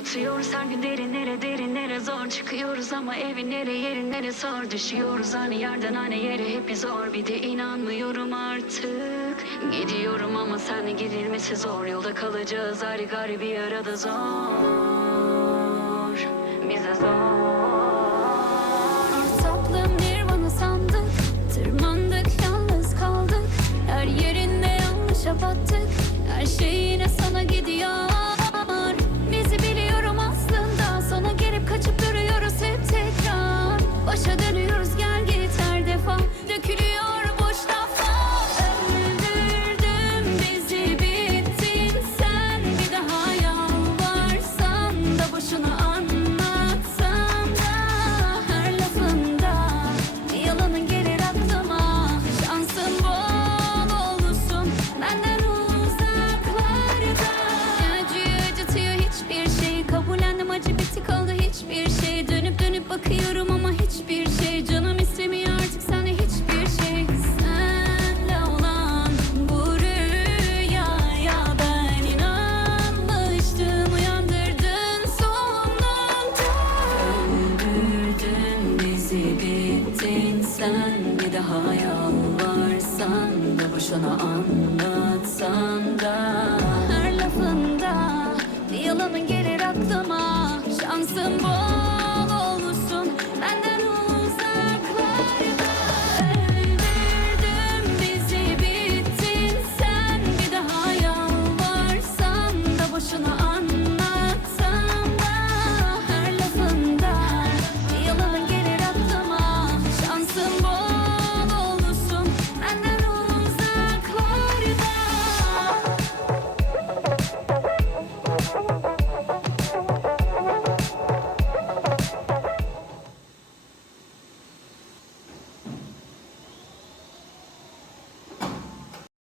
Batıyoruz her gün derinlere derinlere zor çıkıyoruz ama evinlere yerinlere sor düşüyoruz aynı yerden aynı yere. Hep zor bir de inanmıyorum artık. Gidiyorum ama seninle gidilmesi zor. Yolda kalacağız ayrı gari bir arada zor sen Bir daha yalvarsan da boşuna anlatsan da. Her lafında bir yalanın gelir aklıma. Şansım bol